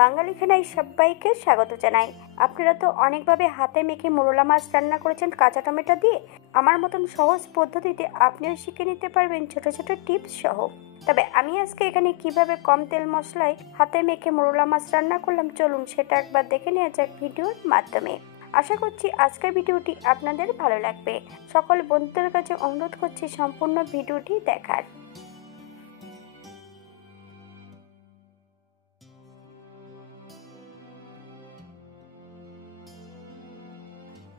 বাঙালি খানায় সবাইকে স্বাগত জানাই। আপনারা তো অনেকভাবে হাতে মেখে মোলা মাছ রান্না করেছেন কাঁচা টমেটো দিয়ে। আমার মতন সহজ পদ্ধতিতে আপনিও শিখে নিতে পারবেন ছোট ছোট টিপস সহ। তবে আমি আজকে এখানে কিভাবে কম তেল মশলায় হাতে মেখে মোলা মাছ রান্না করলাম, চলুন সেটা একবার দেখে নেওয়া যাক ভিডিওর মাধ্যমে। আশা করছি আজকের ভিডিওটি আপনাদের ভালো লাগবে। সকল বন্ধুদের কাছে অনুরোধ করছি সম্পূর্ণ ভিডিওটি দেখার।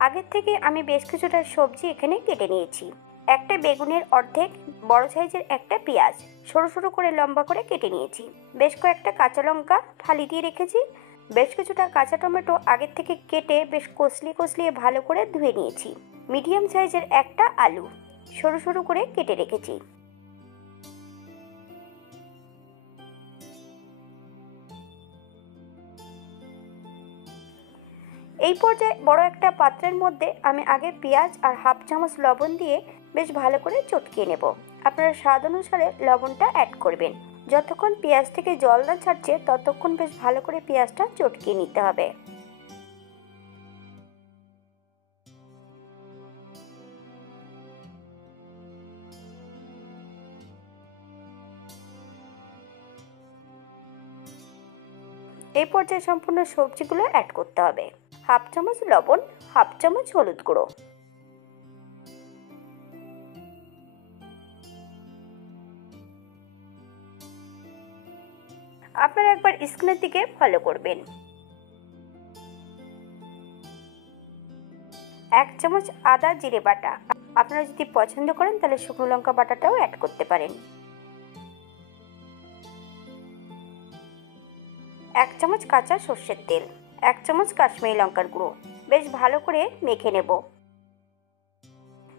আগের থেকে আমি বেশ কিছুটা সবজি এখানে কেটে নিয়েছি। একটা বেগুনের অর্ধেক বড় সাইজের একটা পেঁয়াজ সরু সরু করে লম্বা করে কেটে নিয়েছি। বেশ কয়েকটা কাঁচা লঙ্কা ফালি দিয়ে রেখেছি। বেশ কিছুটা কাঁচা টমেটো আগের থেকে কেটে বেশ কষলিয়ে ভালো করে ধুয়ে নিয়েছি। মিডিয়াম সাইজের একটা আলু সরু সরু করে কেটে রেখেছি। এই পর্যায়ে বড় একটা পাত্রের মধ্যে আমি আগে পেঁয়াজ আর হাফ চামচ লবণ দিয়ে বেশ ভালো করে চটকিয়ে নেব। আপনারা স্বাদ অনুসারে লবণটা অ্যাড করবেন। যতক্ষণ পেঁয়াজ থেকে জল না ছাড়ছে ততক্ষণ বেশ ভালো করে পেঁয়াজটা চটকিয়ে নিতে হবে। এই পর্যায়ে সম্পূর্ণ সবজিগুলো অ্যাড করতে হবে। হাফ চামচ লবণ, হাফ চামচ হলুদ গুঁড়ো, আপনারা একবার স্ক্রিনের দিকে ফলো করবেন। 1 চামচ আদা জিরে বাটা। আপনারা যদি পছন্দ করেন তাহলে শুকনো লঙ্কা বাটাটাও অ্যাড করতে পারেন। 1 চামচ কাঁচা সর্ষের তেল, 1 চামচ কাশ্মীরি লঙ্কার গুঁড়ো। বেশ ভালো করে মেখে নেব।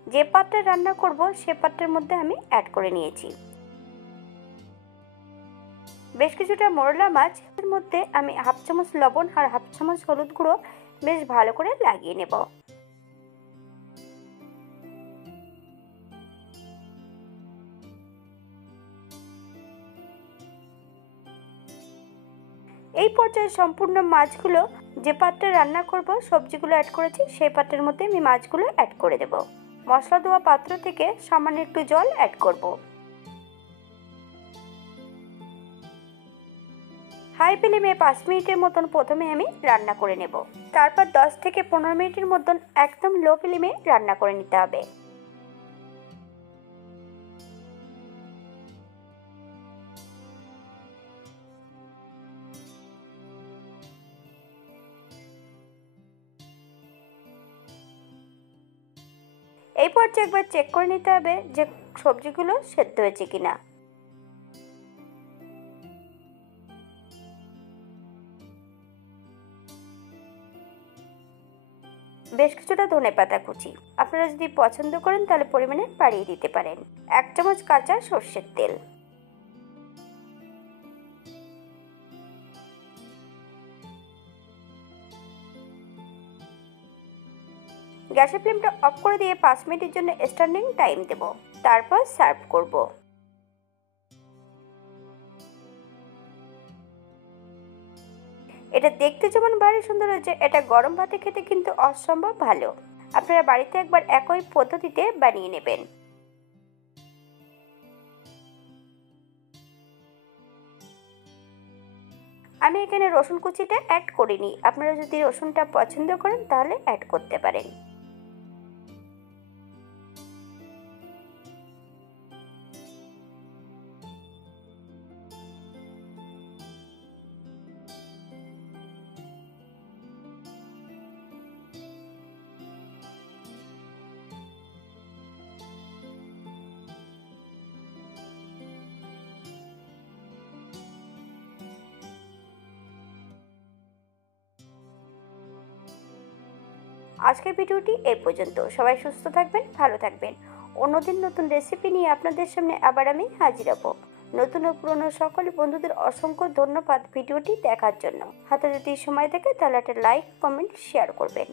যে পাত্রে রান্না করব সে পাত্রের মধ্যে আমি অ্যাড করে নিয়েছি। বেশ কিছুটা মোলা মাছের মধ্যে আমি হাফ চামচ লবণ আর হাফ চামচ হলুদ গুঁড়ো বেশ ভালো করে লাগিয়ে নেব। এই পর্যায়ে সম্পূর্ণ মাছগুলো যে পাত্রে রান্না করব সবজিগুলো অ্যাড করেছি সেই পাত্রের মধ্যে আমি মাছগুলো অ্যাড করে দেব। মশলা দেওয়া পাত্র থেকে সামান্য একটু জল অ্যাড করব। হাই ফ্লেমে 5 মিনিটের মতন প্রথমে আমি রান্না করে নেব। তারপর 10 থেকে 15 মিনিটের মতন একদম লো ফ্লেমে রান্না করে নিতে হবে। এই পর্যায়ে একবার চেক করে নিতে হবে যে সবজিগুলো সেদ্ধ হয়েছে কিনা। বেশ কিছুটা ধনেপাতা কুচি, আপনারা যদি পছন্দ করেন তাহলে পরিমাণে বাড়িয়ে দিতে পারেন। 1 চামচ কাঁচা সর্ষের তেল, গ্যাসের ফ্লেমটা অফ করে দিয়ে 5 মিনিটের জন্য স্ট্যান্ডিং টাইম দেব। তারপর সার্ভ করব। এটা দেখতে যেমন ভারী সুন্দর হয়েছে, এটা গরম ভাতে খেতে কিন্তু অসম্ভব ভালো। আপনারা বাড়িতে একবার একই পদ্ধতিতে বানিয়ে নেবেন। আমি এখানে রসুন কুচিটা অ্যাড করিনি, আপনারা যদি রসুনটা পছন্দ করেন তাহলে অ্যাড করতে পারেন। আজকের ভিডিওটি এই পর্যন্ত। সবাই সুস্থ থাকবেন, ভালো থাকবেন। অন্যদিন নতুন রেসিপি নিয়ে আপনাদের সামনে আবার আমি হাজির হব। নতুন ও পুরনো সকল বন্ধুদের অসংখ্য ধন্যবাদ ভিডিওটি দেখার জন্য। হাতে যদি সময় থাকে তাহলে একটা লাইক, কমেন্ট, শেয়ার করবেন।